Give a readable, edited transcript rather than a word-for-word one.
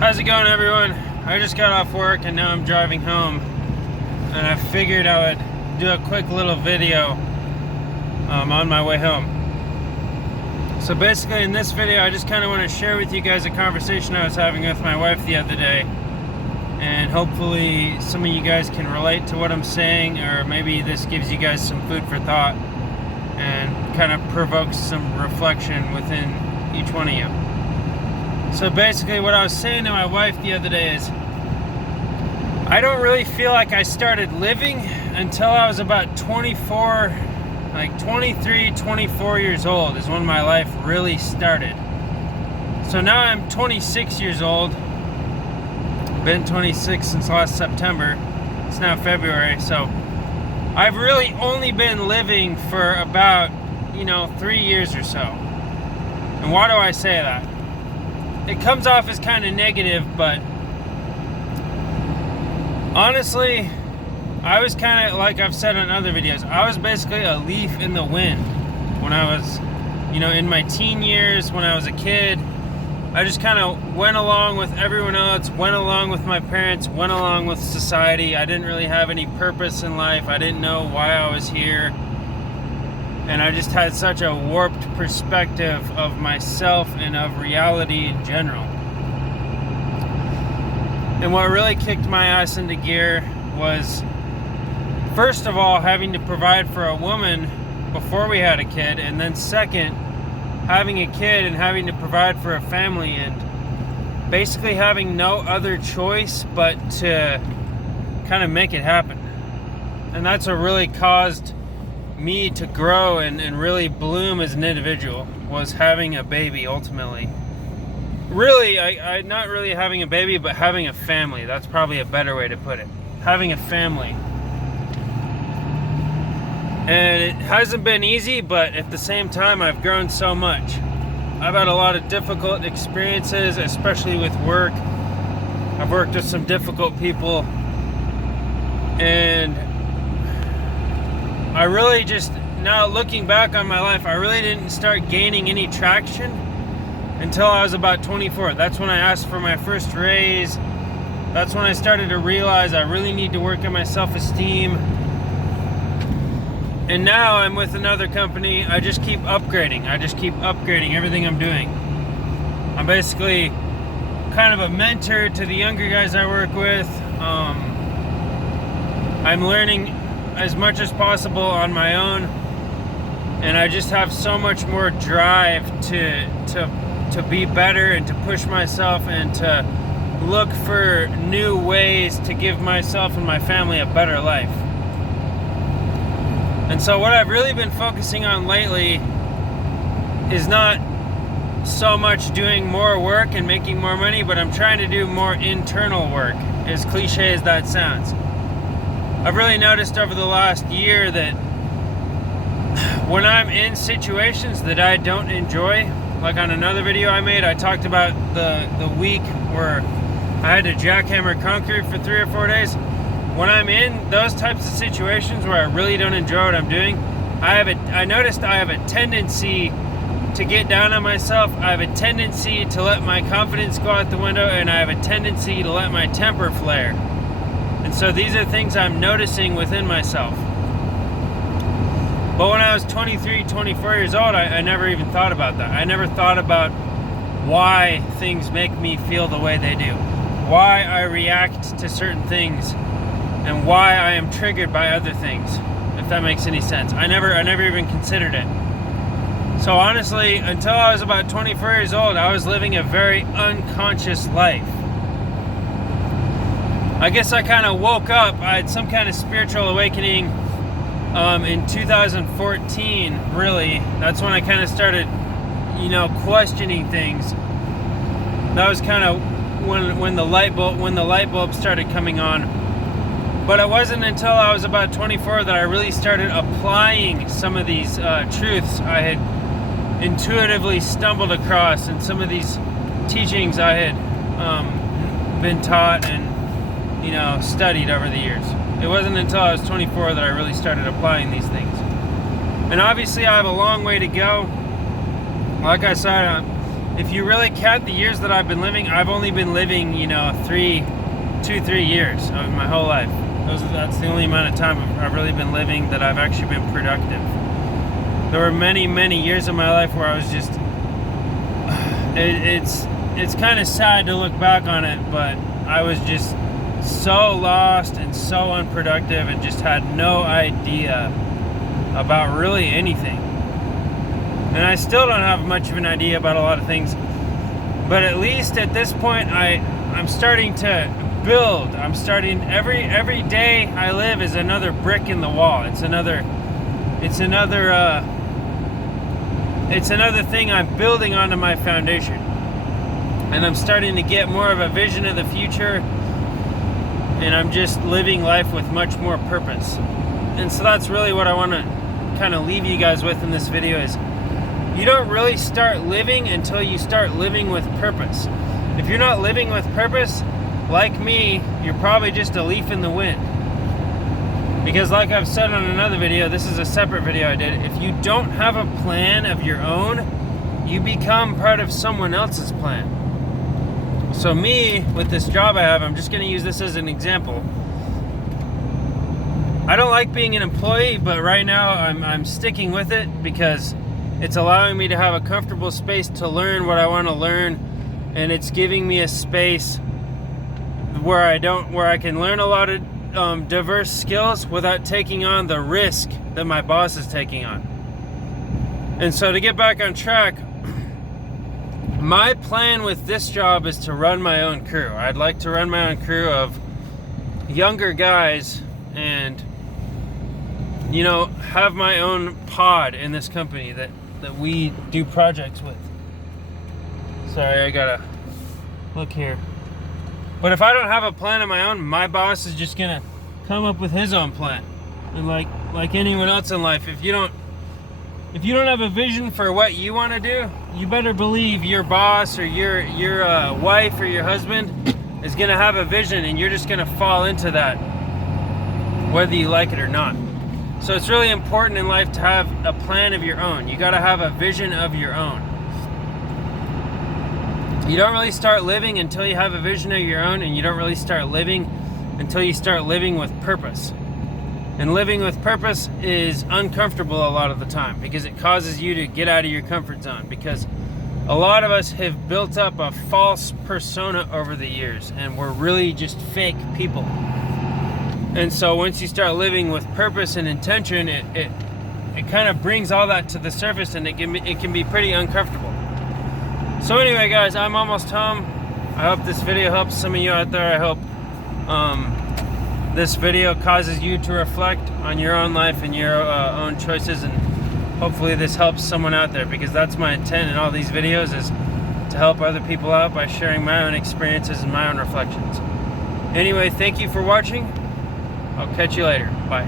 How's it going, everyone? I just got off work and now I'm driving home, and I figured I would do a quick little video on my way home. So basically in this video I just kind of want to share with you guys a conversation I was having with my wife the other day, and hopefully some of you guys can relate to what I'm saying, or maybe this gives you guys some food for thought and kind of provokes some reflection within each one of you. So basically what I was saying to my wife the other day is, I don't really feel like I started living until I was about 24, like 23, 24 years old is when my life really started. So now I'm 26 years old. Been 26 since last September. It's now February, so I've really only been living for about, 3 years or so. And why do I say that? It comes off as kind of negative, but honestly, I was kind of, like I've said on other videos, I was basically a leaf in the wind when I was, in my teen years, when I was a kid. I just kind of went along with everyone else, went along with my parents, went along with society. I didn't really have any purpose in life. I didn't know why I was here. And I just had such a warped perspective of myself and of reality in general. And what really kicked my ass into gear was, first of all, having to provide for a woman before we had a kid, and then second, having a kid and having to provide for a family, and basically having no other choice but to kind of make it happen. And that's what really caused me to grow and really bloom as an individual, was having a baby ultimately. Really, I not really having a baby, but having a family. That's probably a better way to put it. Having a family. And it hasn't been easy, but at the same time, I've grown so much. I've had a lot of difficult experiences, especially with work. I've worked with some difficult people. And I really just, now looking back on my life, I really didn't start gaining any traction until I was about 24. That's when I asked for my first raise. That's when I started to realize I really need to work on my self-esteem. And now I'm with another company. I just keep upgrading. I just keep upgrading everything I'm doing. I'm basically kind of a mentor to the younger guys I work with. I'm learning as much as possible on my own, and I just have so much more drive to be better and to push myself and to look for new ways to give myself and my family a better life. And so what I've really been focusing on lately is not so much doing more work and making more money, but I'm trying to do more internal work, as cliche as that sounds. I've really noticed over the last year that when I'm in situations that I don't enjoy, like on another video I made, I talked about the week where I had to jackhammer concrete for 3 or 4 days. When I'm in those types of situations where I really don't enjoy what I'm doing, I noticed I have a tendency to get down on myself. I have a tendency to let my confidence go out the window, and I have a tendency to let my temper flare. And so these are things I'm noticing within myself. But when I was 23, 24 years old, I never even thought about that. I never thought about why things make me feel the way they do, why I react to certain things, and why I am triggered by other things, if that makes any sense. I never even considered it. So honestly, until I was about 24 years old, I was living a very unconscious life. I guess I kind of woke up. I had some kind of spiritual awakening in 2014, really. That's when I kind of started, questioning things. That was kind of when the light bulb started coming on. But it wasn't until I was about 24 that I really started applying some of these truths I had intuitively stumbled across, and some of these teachings I had been taught and studied over the years. It wasn't until I was 24 that I really started applying these things. And obviously I have a long way to go. Like I said, if you really count the years that I've been living, I've only been living, 2-3 years of my whole life. That's the only amount of time I've really been living that I've actually been productive. There were many, many years of my life where I was just, it's kind of sad to look back on it, but I was just so lost and so unproductive and just had no idea about really anything. And I still don't have much of an idea about a lot of things, but at least at this point I'm starting to build. I'm starting every day I live is another brick in the wall. It's another thing I'm building onto my foundation. And I'm starting to get more of a vision of the future, and I'm just living life with much more purpose. And so that's really what I want to kind of leave you guys with in this video is you don't really start living until you start living with purpose. If you're not living with purpose, like me, you're probably just a leaf in the wind. Because like I've said on another video, this is a separate video I did, if you don't have a plan of your own, you become part of someone else's plan. So me, with this job I have, I'm just going to use this as an example. I don't like being an employee, but right now I'm sticking with it because it's allowing me to have a comfortable space to learn what I want to learn, and it's giving me a space where I can learn a lot of diverse skills without taking on the risk that my boss is taking on. And so to get back on track, my plan with this job is to run my own crew. I'd like to run my own crew of younger guys and, have my own pod in this company that we do projects with. Sorry, I gotta look here. But if I don't have a plan of my own, my boss is just gonna come up with his own plan. And like anyone else in life, if you don't have a vision for what you want to do, you better believe your boss or your wife or your husband is gonna have a vision, and you're just gonna fall into that, whether you like it or not. So it's really important in life to have a plan of your own. You gotta have a vision of your own. You don't really start living until you have a vision of your own, and you don't really start living until you start living with purpose. And living with purpose is uncomfortable a lot of the time because it causes you to get out of your comfort zone, because a lot of us have built up a false persona over the years, and we're really just fake people. And so once you start living with purpose and intention, it kind of brings all that to the surface, and it can be pretty uncomfortable. So anyway, guys, I'm almost home. I hope this video helps some of you out there. I hope this video causes you to reflect on your own life and your own choices, and hopefully this helps someone out there, because that's my intent in all these videos, is to help other people out by sharing my own experiences and my own reflections. Anyway, thank you for watching. I'll catch you later. Bye.